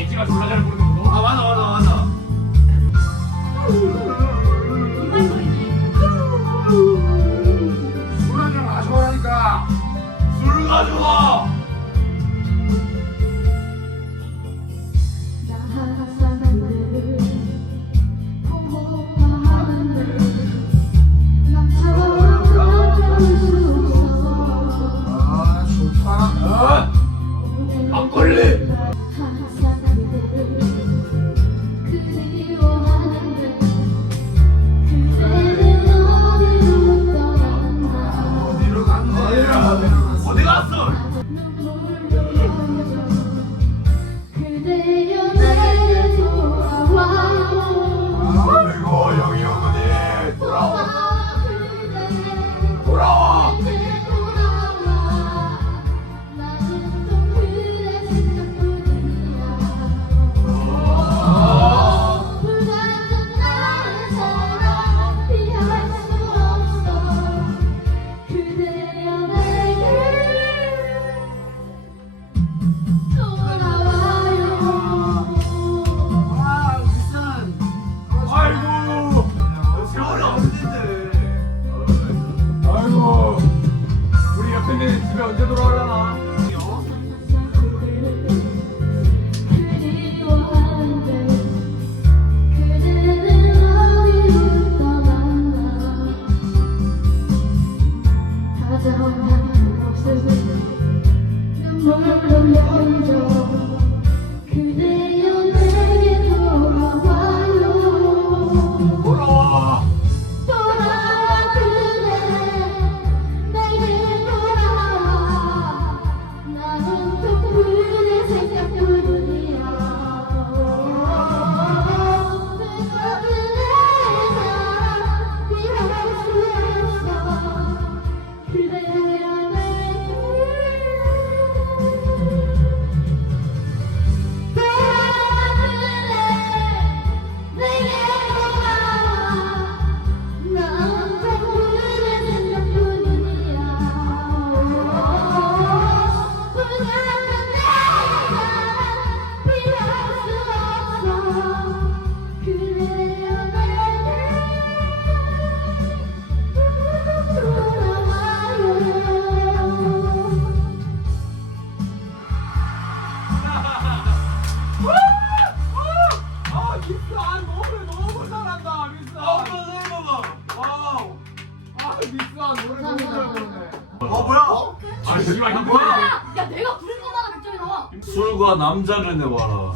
예지가 졸라 잘 부르는 거. 아 맞아. 왔어. Amca dur 아 믹스 아 근데 뭐야? 아 씨발 이거 뭐야? 야 내가 부른 것만 그쪽에 나와. 술과 남자를 내봐라.